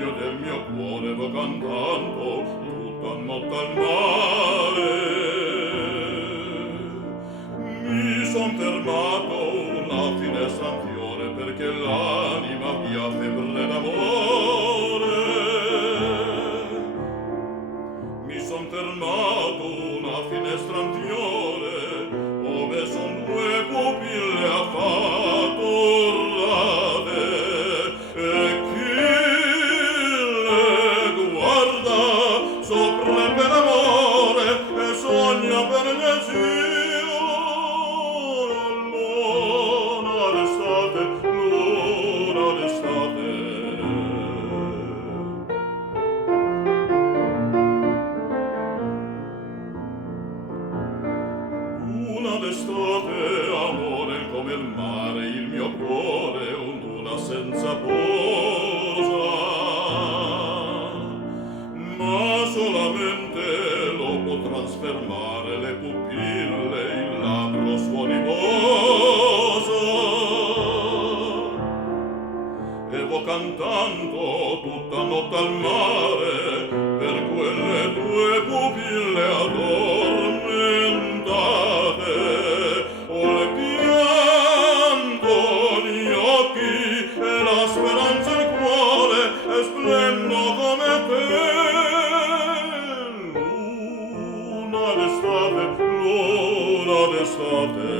sogno del mio cuore vo cantando tutta notte al mare. Mi son fermato una finestra a fiore perché l'anima mia febbre d'amore. Mi son fermato una finestra a fiore ove son due pupille affatto rade e chi le guarda sopra per amore e sogna per desio luna d'estate, luna d'estate. Luna d'estate, amore come il mare, il mio cuore ondula senza posa, ma solamente lo potran sfermare le pupille, il labbro suonivoso. E vo cantando tutta notte al mare per quelle due pupille addormentate. Ho il pianto gli occhi e la speranza il cuore e splendo come te. Luna d'estate, luna d'estate.